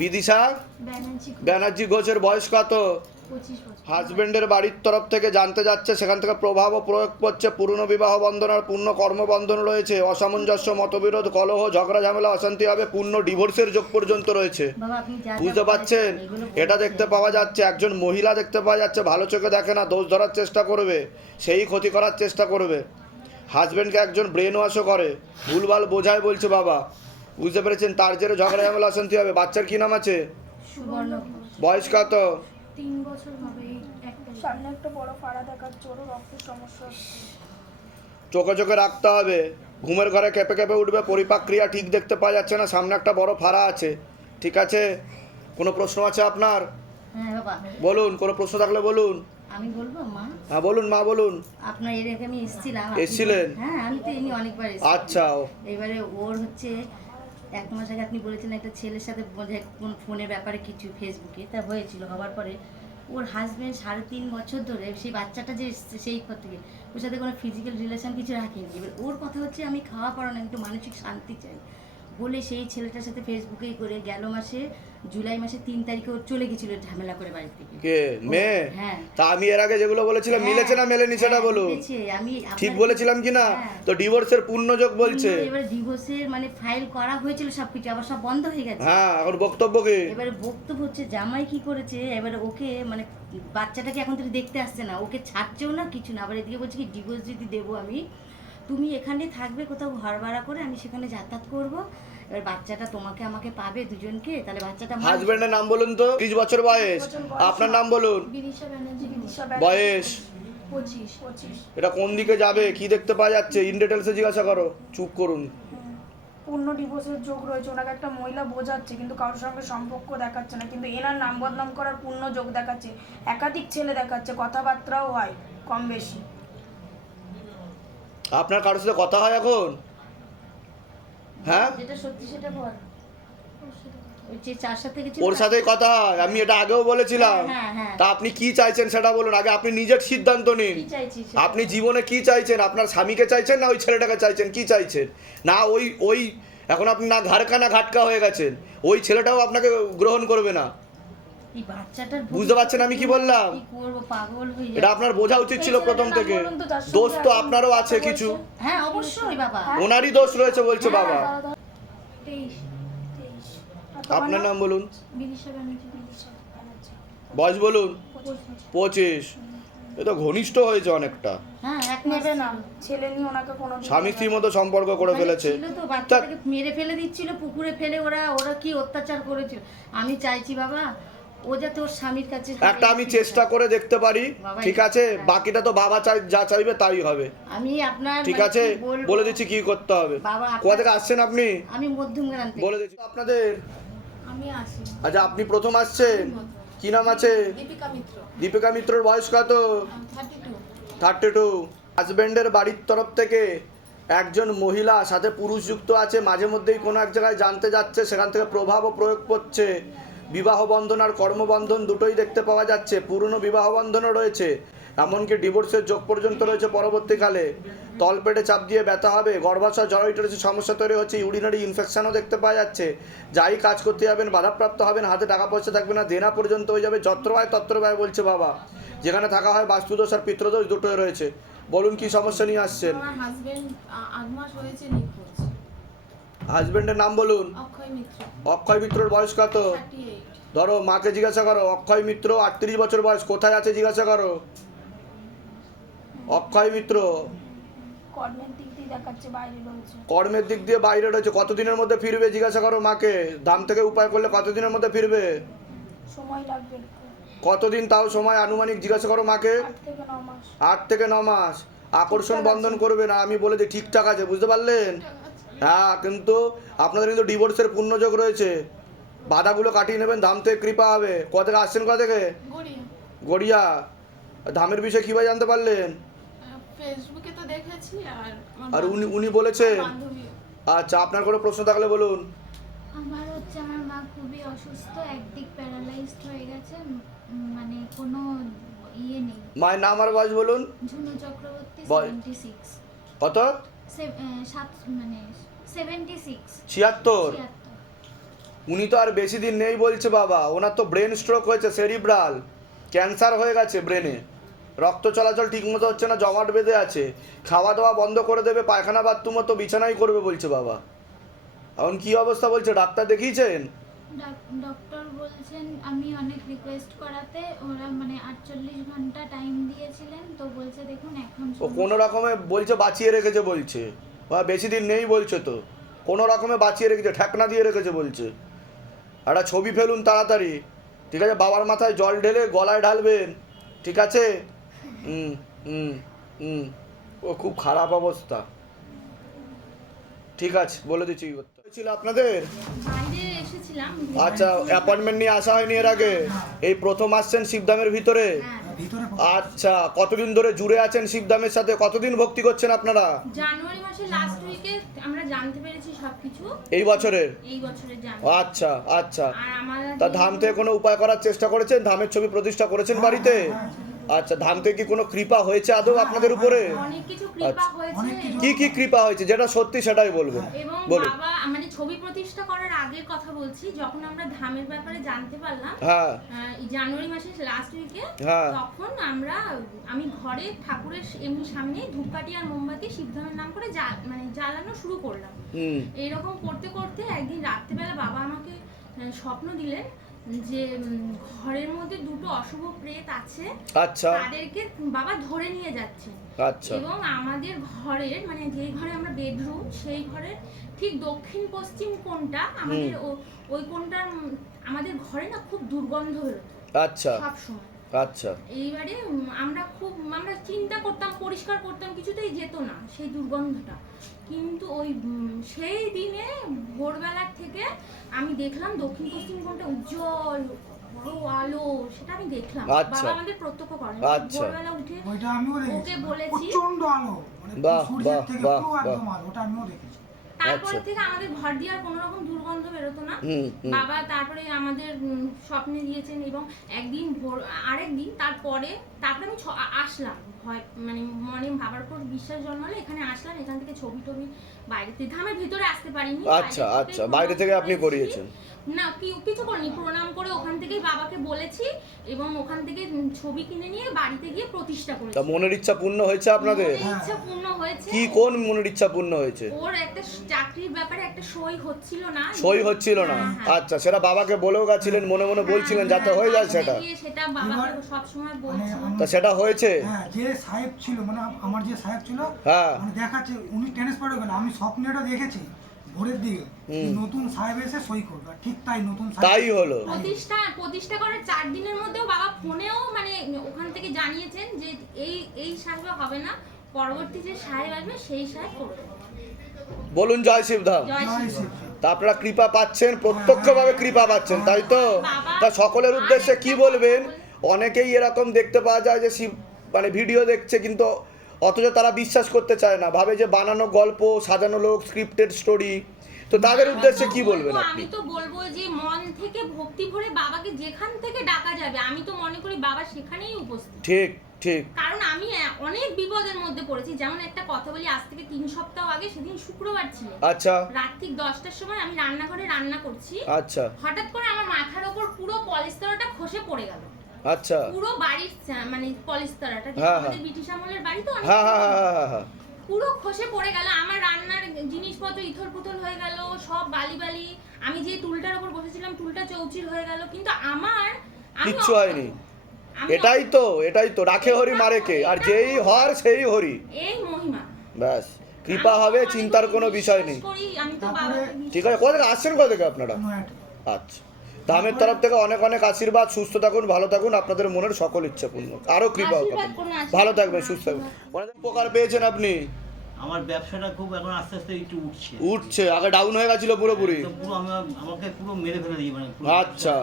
বিদিশা ব্যানার্জি ঘোষের বয়স কত? হাজবেন্ডের বাড়ির তরফ থেকে জানতে যাচ্ছে সেখান থেকে প্রভাব ও প্রয়োগ করছে পুরনো বিবাহ বন্ধন আর পূর্ণ কর্মবন্ধন রয়েছে অসামঞ্জস্য মতবিরোধ কলহ ঝগড়া ঝামেলা অশান্তি হবে পূর্ণ ডিভোর্সের যোগ পর্যন্ত রয়েছে। বাবা আপনি যা যা বুঝতে পারছেন এটা দেখতে পাওয়া যাচ্ছে একজন মহিলা দেখতে পাওয়া যাচ্ছে ভালো চোখে দেখে না দোষ ধরার চেষ্টা করবে সেই ক্ষতি করার চেষ্টা করবে। হাজবেন্ডকে একজন ব্রেন ওয়াশও করে ভুলভাল বোঝায় বলছে বাবা। বুঝতে পেরেছেন? তার জেরে ঝগড়া ঝামেলা অশান্তি হবে। বাচ্চার কি নাম আছে? বয়স কত? তিন বছর হবে এই একটা সামনে একটা বড় ফাড়া দেখাচ্ছে ওরও রক্তের সমস্যা হচ্ছে। চোখে চোখে রাখতে হবে। ঘুমের ঘরে কেঁপে কেঁপে উঠবে। পরিপাক ক্রিয়া ঠিক দেখতে পাওয়া যাচ্ছে না। সামনে একটা বড় ফাড়া আছে। ঠিক আছে? কোনো প্রশ্ন আছে আপনার? হ্যাঁ বলুন কোনো প্রশ্ন থাকলে বলুন। আমি বলব মা? হ্যাঁ বলুন মা বলুন। আপনার এর আমি এসেছিলাম। এসেছিলেন? হ্যাঁ আমি তো এমনি অনেকবার এসেছি। আচ্ছা এবারে ওর হচ্ছে এক মাস আগে আপনি বলেছেন একটা ছেলের সাথে কোন ফোনের ব্যাপারে কিছু ফেসবুকে, তা হয়েছিল, হওয়ার পরে ওর হাজব্যান্ড সাড়ে তিন বছর ধরে সেই বাচ্চাটা যে এসছে সেই ঘর থেকে, ওর সাথে কোনো ফিজিক্যাল রিলেশন কিছু রাখেনি। এবার ওর কথা হচ্ছে আমি খাওয়া পড়ানো একটু মানসিক শান্তি চাই। বলে সেই ছেলেটার সাথে ফেসবুকেই করে গেল মাসে জুলাই মাসে তিন তারিখে ওর চলে গেছিল ঝামেলা করে বাড়ি থেকে। কে? মেয়ে হ্যাঁ। তা আমি এর আগে যেগুলো বলেছিলাম মিলেছে না মেলেনি সেটা হ্যাঁ, বলুন আমি ঠিক বলেছিলাম কি না? হ্যাঁ। তো ডিভোর্সের পূর্ণযোগ বলছে। এবার ডিভোর্সের মানে ফাইল করা হয়েছিল সবকিছু আবার সব বন্ধ হয়ে গেছে। হ্যাঁ এখন বক্তব্য কি? এবারে বক্তব্য হচ্ছে জামাই কি করেছে এবারে ওকে মানে বাচ্চাটাকে এখন থেকে দেখতে আসছে না ওকে ছাড়ছেও না কিছু না। আবার এদিকে বলছে কি ডিভোর্স যদি দেবো আমি তুমি এখানে থাকবে কোথাও ঘর ভাড়া করে আমি সেখানে যাতায়াত করব। এবার বাচ্চাটা তোমাকে আমাকে পাবে দুজনকে তাহলে বাচ্চাটা হাজবেন্ডের নাম বলুন তো। ত্রিশ বছর বয়স। আপনার নাম বলুন। বয়স। এটা কোন দিকে যাবে? কি দেখতে পাওয়া যাচ্ছে? ইন ডিটেলসে জিজ্ঞাসা করো। চুপ করুন। পূর্ণ ডিভোর্সের যোগ রয়েছে। ওনাকে একটা মহিলা বোঝাচ্ছে কিন্তু কারোর সঙ্গে সম্পর্ক দেখাচ্ছে না। কিন্তু এনার নাম বদনাম করার পূর্ণ যোগ দেখাচ্ছে। একাধিক ছেলে দেখাচ্ছে। কথাবার্তাও হয় কম বেশি। আপনার কারোর সাথে কথা হয় এখন? হ্যাঁ? যেটা সত্যি সেটা বল। সাথে ওর সাথেই কথা হয় আমি এটা আগেও বলেছিলাম। হ্যাঁ হ্যাঁ তা আপনি কি চাইছেন সেটা বলুন আগে আপনি নিজের সিদ্ধান্ত নিন। আপনি জীবনে কি চাইছেন? আপনার স্বামীকে চাইছেন না ওই ছেলেটাকে চাইছেন? কি চাইছেন? না ওই ওই এখন আপনি না ঘাড়কা না ঘাটকা হয়ে গেছেন ওই ছেলেটাও আপনাকে গ্রহণ করবে না। এই বাচ্চাটার বুঝতে পারছেন আমি কি বললাম? কি করব? পাগল হয়ে এটা আপনার বোঝা উচিত ছিল প্রথম থেকে। দোষ তো আপনারও আছে কিছু। হ্যাঁ অবশ্যই বাবা। ওনারই দোষ রয়েছে বলছে হ্যাঁ। বাবা। আপনার নাম? বলুন। বয়স বলুন। পঁচিশ। এ তো ঘনিষ্ঠ হয়েছে অনেকটা। হ্যাঁ এক মাস নেবে না। ছেলে নিয়ে ওনাকে কোনো স্বামী স্ত্রীর মতো সম্পর্ক করে ফেলেছে। তো বাচ্চাটাকে মেরে ফেলে দিচ্ছিল পুকুরে ফেলে ওরা ওরা কি অত্যাচার করেছিল? আমি চাইছি বাবা ও যাতে ওর স্বামীর কাছে একটা আমি চেষ্টা করে দেখতে পারি ঠিক আছে? বাকিটা তো বাবা চাই যা চাইবে তাই হবে। আমি আপনার ঠিক মানে আছে? বলে দিচ্ছি কি করতে হবে। কোথা থেকে আসছেন আপনি? আমি মধ্যম থেকে। বলে দিচ্ছি। আপনাদের? আমি আসি। আচ্ছা আপনি প্রথম আসছেন? কি নাম আছে? দীপিকা মিত্র। দীপিকা মিত্রর বয়স কত? থার্টি টু থার্টি টু হাজব্যান্ডের বাড়ির তরফ থেকে একজন মহিলা সাথে পুরুষ যুক্ত আছে মাঝে মধ্যেই কোনো এক জায়গায় জানতে যাচ্ছে সেখান থেকে প্রভাবও প্রয়োগ করছে। বিবাহ বন্ধন আর কর্মবন্ধন দুটোই দেখতে পাওয়া যাচ্ছে। পুরনো বিবাহ বন্ধনও রয়েছে, এমনকি ডিভোর্সের যোগ পর্যন্ত রয়েছে পরবর্তীকালে। তলপেটে চাপ দিয়ে ব্যথা হবে, গর্ভাশয় জরায়ুটের সমস্যা তৈরি হচ্ছে, ইউরিনারি ইনফেকশনও দেখতে পাওয়া যাচ্ছে। যাই কাজ করতে যাবেন, বাধাপ্রাপ্ত হবেন, হাতে টাকা পয়সা থাকবে না, দেনা পর্যন্ত হয়ে যাবে যত্র হয় তত্র ব্যয় বলছে বাবা। যেখানে থাকা হয় বাস্তুদোষ আর পিত্রদোষ দুটোই রয়েছে। বলুন কি সমস্যা নিয়ে আসছেন? হাজবেন্ড আট মাস হয়েছে নিখোঁজ। হাজবেন্ডের নাম বলুন? অক্ষয় মিত্র। অক্ষয় মিত্রর বয়স কত? ধরো মাকে জিজ্ঞাসা করো অক্ষয় মিত্র আটত্রিশ বছর বয়স কোথায় আছে জিজ্ঞাসা করো? অক্ষয় মিত্র। কর্মের দিক দিয়ে বাইরে রয়েছে। কতদিনের মধ্যে ফিরবে জিজ্ঞাসা করো মাকে? ধাম থেকে উপায় করলে কতদিনের মধ্যে ফিরবে। কতদিন তাও সময় আনুমানিক জিজ্ঞাসা করো মাকে? আট থেকে ন মাস। আকর্ষণ বন্ধন করবে না আমি বলে দিই ঠিকঠাক আছে বুঝতে পারলেন? হ্যাঁ কিন্তু আপনাদের কিন্তু ডিভোর্সের পূর্ণযোগ রয়েছে। বাধাগুলো কাটিয়ে নেবেন ধাম থেকে কৃপা হবে। কোথা থেকে আসছেন কোথা থেকে? গড়িয়া। ধামের বিষয়ে কীভাবে জানতে পারলেন? ফেসবুকে তো দেখেছি আর আমার আর উনি উনি বলেছেন? আচ্ছা আপনার কোনো প্রশ্ন থাকলে বলুন। আমার হচ্ছে আমার মা খুবই অসুস্থ একদিক প্যারালাইজড হয়ে গেছে মানে কোনো ইয়ে নেই। মায়ের নাম আর বয়স বলুন। ঝুনু চক্রবর্তী বল। সেভেন্টি সিক্স কত? সাত মানে সেভেন্টি সিক্স ছিয়াত্তর। উনি তো আর বেশি দিন নেই বলছে বাবা। ওনার তো ব্রেন স্ট্রোক হয়েছে সেরিব্রাল ক্যান্সার হয়ে গেছে ব্রেনে রক্ত চলাচল ঠিকমতো হচ্ছে না জমাট বেঁধে আছে। খাওয়া দাওয়া বন্ধ করে দেবে পায়খানা বাথরুমও তো বিছানাই করবে বলছে বাবা। এখন কি অবস্থা বলছে? ডাক্তার দেখিয়েছেন? ডক্টর বলছেন আমি অনেক রিকোয়েস্ট করাতে। ওরা মানে আটচল্লিশ ঘণ্টা টাইম দিয়েছিলেন তো বলছে দেখুন এখন ও কোনো রকমে বলছে বাঁচিয়ে রেখেছে বলছে। বা বেশি দিন নেই বলছে তো। কোনো রকমে বাঁচিয়ে রেখেছে ঠেকনা দিয়ে রেখেছে বলছে। একটা ছবি ফেলুন তাড়াতাড়ি। ঠিক আছে বাবার মাথায় জল ঢেলে গলায় ঢালবেন। ঠিক আছে? হুম হুম হুম। ও খুব খারাপ অবস্থা। ঠিক আছে বলে দিচ্ছি। করতে ছিল আপনাদের? এসেছিলাম। আচ্ছা অ্যাপয়েন্টমেন্ট নিয়ে আসা হয়নি এর আগে? এই প্রথম আসছেন শিবধামের ভিতরে? ভিতরে আচ্ছা কতদিন ধরে জুড়ে আছেন শিবধামের সাথে? কতদিন ভক্তি করছেন আপনারা? জানুয়ারি মাসে লাস্ট উইকে আমরা জানতে পেরেছি সবকিছু। এই বছরের? এই বছরের আচ্ছা আচ্ছা। তা ধাম থেকে কোনো উপায় করার চেষ্টা করেছেন? ধামের ছবি প্রতিষ্ঠা করেছেন বাড়িতে? আচ্ছা ধাম থেকে কি কোনো কৃপা হয়েছে আদৌ আপনাদের উপরে? অনেক কিছু কৃপা আচ্ছা। হয়েছে। কি কি কৃপা হয়েছে? যেটা সত্যি সেটাই বলবেন। এবং বলুন। বাবা মানে ছবি প্রতিষ্ঠা করার আগের কথা বলছি যখন আমরা ধামের ব্যাপারে জানতে পারলাম হ্যাঁ। জানুয়ারি মাসের লাস্ট উইকে হ্যাঁ। তখন আমরা আমি ঘরে ঠাকুরের এমনি সামনে ধূপকাঠি আর মোমবাতি শিবধামের নাম করে মানে জ্বালানো শুরু করলাম। হুম। এইরকম করতে করতে একদিন রাত্রিবেলা বাবা আমাকে স্বপ্ন দিলেন যে ঘরের মধ্যে দুটো অশুভ প্রেত আছে আচ্ছা। তাদেরকে বাবা ধরে নিয়ে যাচ্ছে। আচ্ছা। এবং আমাদের ঘরের মানে যেই ঘরে আমরা বেডরুম সেই ঘরের ঠিক দক্ষিণ পশ্চিম কোণটা আমাদের ওই কোণটার আমাদের ঘরে না খুব দুর্গন্ধ বেরোতো আচ্ছা। সব সময় আচ্ছা। এইবারে আমরা খুব আমরা চিন্তা করতাম পরিষ্কার করতাম কিছুতেই যেত না সেই দুর্গন্ধটা। কিন্তু ওই সেই দিনে ভোরবেলার থেকে আমি দেখলাম দক্ষিণ পশ্চিম কোণটা উজ্জ্বল বড় আলো সেটা আমি দেখলাম। আচ্ছা। বাবা আমাদের প্রত্যক্ষ করেন আচ্ছা। ভোরবেলা উঠে ওইটা আমিও ওকে বলেছি- প্রচণ্ড আলো। মানে সূর্যের থেকে পুরো একদম আলো ওটা আমিও দেখেছি। তারপরে আচ্ছা। থেকে আমাদের ঘর দিয়ে আর কোনো রকম দুর্গন্ধ বেরোতো না। বাবা তারপরে আমাদের স্বপ্নে দিয়েছেন এবং একদিন ভোর আরেক দিন তারপরে তারপরে আমি আসলাম। ভয় মানে মনে ভাবার পর বিশ্বাস জন্মালো এখানে আসলাম এখান থেকে ছবি টবি বাইরে থেকে ধামের ভিতরে আসতে পারিনি আচ্ছা আচ্ছা বাইরে থেকে আপনি করিয়েছেন? না কি কিছু করিনি প্রণাম করে ওখান থেকেই বাবাকে বলেছি এবং ওখান থেকে ছবি কিনে নিয়ে বাড়িতে গিয়ে প্রতিষ্ঠা করেছি। তা মনের ইচ্ছা পূর্ণ হয়েছে আপনাদের? ইচ্ছা পূর্ণ হয়েছে। কি কোন মনের ইচ্ছা পূর্ণ হয়েছে? ওর একটা চাকরির ব্যাপারে একটা সই হচ্ছিল না। সই হচ্ছিল না? হ্যাঁ, হ্যাঁ। আচ্ছা সেটা বাবাকে বলেও গেছিলেন মনে মনে বলছিলেন যাতে হয়ে যায় সেটা। সেটা বাবাকে এবার- সবসময় মানে বলছিলাম। আম- তা সেটা হয়েছে? হ্যাঁ যে সাহেব ছিল মানে আমার যে সাহেব ছিল হ্যাঁ। মানে দেখাচ্ছে উনি ট্রান্সফার হয়ে গেল আমি স্বপ্নে এটা দেখেছি ভোরের দিকে নতুন সাহেব এসে সই করবে ঠিক তাই নতুন তাই হলো। প্রতিষ্ঠা প্রতিষ্ঠা করার চার দিনের মধ্যেও বাবা ফোনেও মানে ওখান থেকে জানিয়েছেন যে এই এই সাহেব হবে না পরবর্তী যে সাহেব আসবে সেই সাহেব করবে। বলুন জয় শিবধাম জয় জয় শিব। তা আপনারা কৃপা পাচ্ছেন প্রত্যক্ষভাবে কৃপা পাচ্ছেন তাই তো? তা সকলের উদ্দেশ্যে কি বলবেন? অনেকেই এরকম দেখতে পাওয়া যায় যে শিব মানে ভিডিও দেখছে কিন্তু অথচ তারা বিশ্বাস করতে চায় না। ভাবে যে বানানো গল্প সাজানো লোক স্ক্রিপ্টেড স্টোরি তো তাদের উদ্দেশ্যে কি বলবেন আপনি? আমি তো বলব যে মন থেকে ভক্তি ভরে বাবাকে যেখান থেকে ডাকা যাবে আমি তো মনে করি বাবা সেখানেই উপস্থিত। ঠিক ঠিক। কারণ আমি অনেক বিপদের মধ্যে পড়েছি। যেমন একটা কথা বলি আজ থেকে তিন সপ্তাহ আগে সেদিন শুক্রবার ছিল। আচ্ছা। রাত ঠিক দশটার সময় আমি রান্নাঘরে রান্না করছি। আচ্ছা। হঠাৎ করে আমার মাথার ওপর পুরো পলিস্তরাটা খসে পড়ে গেল। আচ্ছা। পুরো বাড়ির মানে পলিস্তরাটা যেটা হ্যাঁ, আমাদের হ্যাঁ। ব্রিটিশ আমলের বাড়ি তো অনেক হ্যাঁ হ্যাঁ হ্যাঁ হ্যাঁ হ্যাঁ। পুরো খসে পড়ে গেল আমার রান্নার জিনিসপত্র ইথল পুথল হয়ে গেল সব বালি বালি আমি যে টুলটার উপর বসেছিলাম টুলটা চৌচির হয়ে গেল কিন্তু আমার কিচ্ছু হয়নি। এটাই তো এটাই তো রাখে হরি মারে কে আর যেই হর সেই হরি। এই মহিমা। ব্যাস কৃপা হবে চিন্তার কোনো বিষয় নেই। ঠিক আছে কোথা থেকে আসছেন কোথা থেকে আপনারা? আচ্ছা। ধামের তরফ থেকে অনেক অনেক আশীর্বাদ। সুস্থ থাকুন ভালো থাকুন। আপনাদের মনের সকল ইচ্ছা পূর্ণ আরও কৃপা হোক ভালো থাকবেন সুস্থ থাকবেন। অনেক উপকার পেয়েছেন আপনি? আমার ব্যবসাটা খুব এখন আস্তে আস্তে একটু উঠছে। উঠছে আগে ডাউন হয়ে গেছিল পুরোপুরি। পুরো আমার আমাকে পুরো মেরে ফেলে দিয়ে মানে পুরো। আচ্ছা।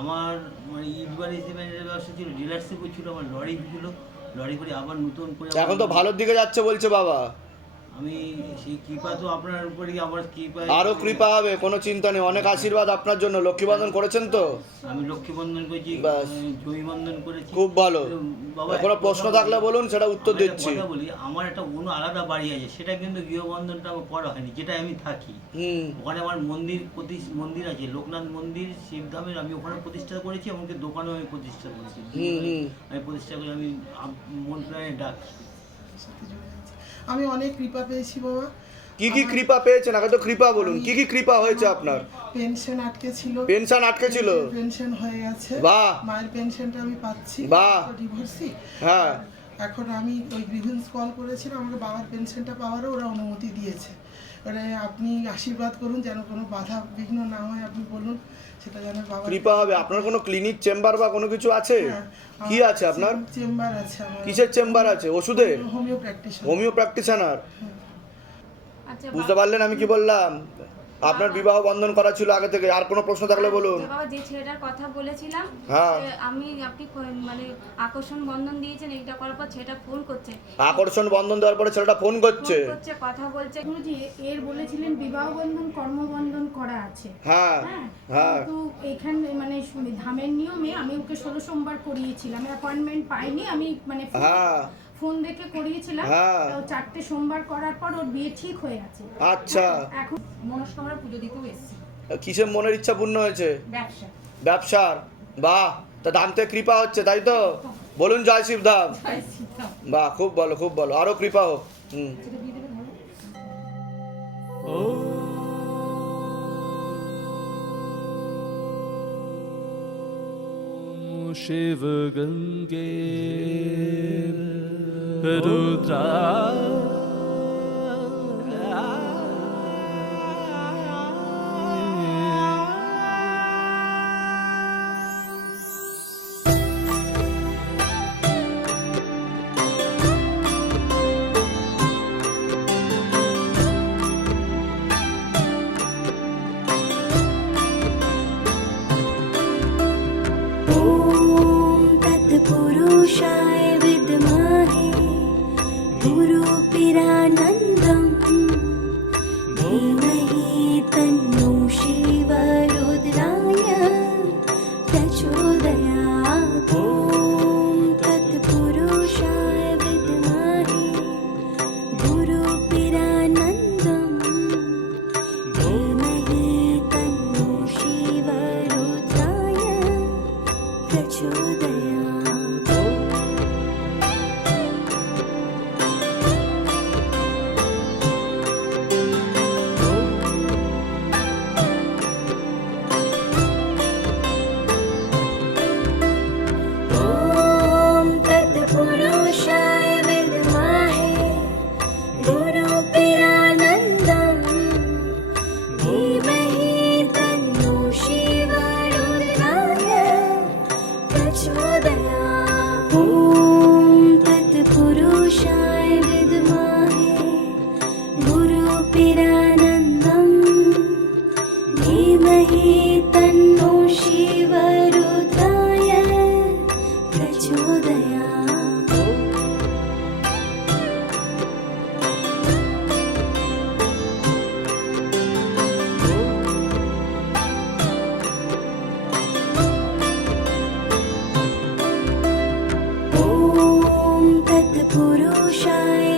আমার মানে ইটবাড়ি সিমেন্টের ব্যবসা ছিল ডিলারশিপও ছিল আমার লরি ছিল লরি করে আবার নতুন করে এখন তো ভালোর দিকে যাচ্ছে বলছে বাবা। আমি সেই কৃপা তো আপনার উপরেই আমার কৃপা আরও কৃপা। হবে কোনো চিন্তা নেই অনেক আশীর্বাদ আপনার জন্য। লক্ষ্মী বন্ধন করেছেন তো? আমি লক্ষ্মী বন্ধন করেছি। জমি বন্ধন করেছি। খুব ভালো। কোনো প্রশ্ন থাকলে বলুন সেটা উত্তর দিচ্ছি। কথা বলি আমার একটা অন্য আলাদা বাড়ি আছে সেটা কিন্তু গৃহবন্ধনটা আমার করা হয়নি যেটা আমি থাকি। ওখানে আমার মন্দির প্রতি মন্দির আছে লোকনাথ মন্দির শিবধামের আমি ওখানে প্রতিষ্ঠা করেছি এমনকি দোকানেও আমি প্রতিষ্ঠা করেছি। আমি প্রতিষ্ঠা করে আমি মন প্রাণে ডাক। সাথে জড়িয়ে আছি। আমি অনেক কৃপা পেয়েছি বাবা। কি কি কৃপা পেয়েছেন? আগে তো কৃপা বলুন। কি কি কৃপা হয়েছে আপনার? পেনশন আটকে ছিল পেনশন আটকে ছিল পেনশন হয়ে গেছে। বাহ। মায়ের পেনশনটা আমি পাচ্ছি। বাহ। ডিভোর্সি হ্যাঁ। এখন আমি ওই গ্রিভেন্স কল করেছিলাম আমাকে বাবার পেনশনটা পাওয়ারও ওরা অনুমতি দিয়েছে। এবারে আপনি আশীর্বাদ করুন যেন কোনো বাধা বিঘ্ন না হয় আপনি বলুন। সেটা যেন বাবা কৃপা হবে। আপনার কোনো ক্লিনিক চেম্বার বা কোনো কিছু আছে? হ্যাঁ, কি আছে আপনার? চেম্বার আছে আমার। কিসের চেম্বার আছে? ওষুধের? Homeo practice homeo practitioner. আচ্ছা বুঝতে পারলেন আমি কি বললাম? আপনার বিবাহ বন্ধন করা ছিল আগে থেকে। আর কোনো প্রশ্ন থাকলে বলুন। যে বাবা যে ছেলেটার কথা বলেছিলাম হ্যাঁ। আমি আপনি মানে আকর্ষণ বন্ধন দিয়েছেন এইটা করার পর ছেলেটা ফোন করছে। আকর্ষণ বন্ধন দেওয়ার পরে ছেলেটা ফোন করছে? কথা বলছে। গুরুজি এর বলেছিলেন বিবাহ বন্ধন কর্মবন্ধন করা আছে। হ্যাঁ হ্যাঁ হ্যাঁ। কিন্তু এখানে মানে ধামের নিয়মে আমি ওকে ষোলো সোমবার করিয়েছিলাম। অ্যাপয়েন্টমেন্ট পাইনি আমি মানে ফোন- হ্যাঁ। ফোন দেখে করিয়েছিলাম। হ্যাঁ। তো চারটে সোমবার করার পর ওর বিয়ে ঠিক হয়ে আছে আচ্ছা। এখন মনস্কামনা পুজো দিতেও এসেছি। কিসের মনের ইচ্ছা পূর্ণ হয়েছে? ব্যবসা। ব্যবসার? বাহ তা থেকে কৃপা হচ্ছে তাই তো? বলুন জয় শিব ধাম বাহ খুব ভালো খুব ভালো। আরও কৃপা হোক। হুম। शिव गंगे रुद्रा 祝 पुरुषा